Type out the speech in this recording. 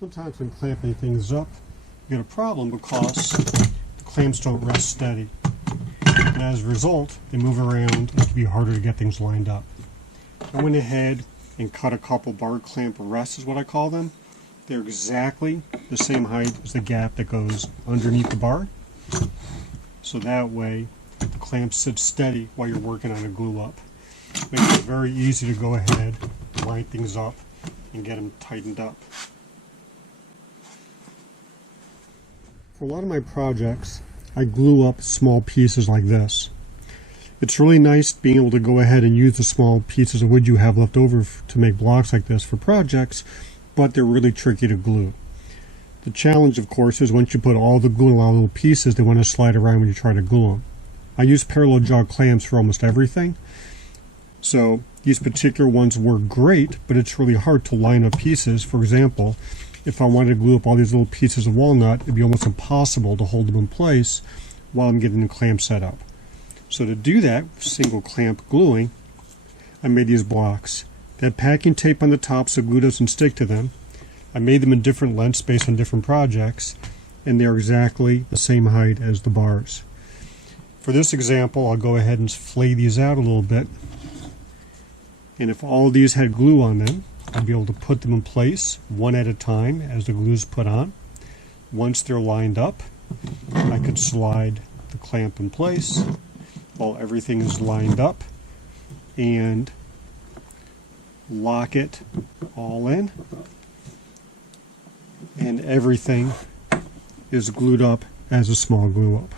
Sometimes when clamping things up, you get a problem because the clamps don't rest steady. And as a result, they move around and it can be harder to get things lined up. I went ahead and cut a couple bar clamp rests, is what I call them. They're exactly the same height as the gap that goes underneath the bar. So that way, the clamp sits steady while you're working on a glue up. Makes it very easy to go ahead, line things up, and get them tightened up. For a lot of my projects, I glue up small pieces like this. It's really nice being able to go ahead and use the small pieces of wood you have left over to make blocks like this for projects, but they're really tricky to glue. The challenge, of course, is once you put all the glue in a lot of little pieces, they want to slide around when you try to glue them. I use parallel jaw clamps for almost everything, so these particular ones work great, but it's really hard to line up pieces. For example, if I wanted to glue up all these little pieces of walnut, it'd be almost impossible to hold them in place while I'm getting the clamp set up. So to do that, single clamp gluing, I made these blocks. They have packing tape on the top so glue doesn't stick to them. I made them in different lengths based on different projects, and they're exactly the same height as the bars. For this example, I'll go ahead and flay these out a little bit. And if all of these had glue on them, I'd be able to put them in place one at a time as the glue is put on. Once they're lined up, I could slide the clamp in place while everything is lined up and lock it all in, and everything is glued up as a small glue up.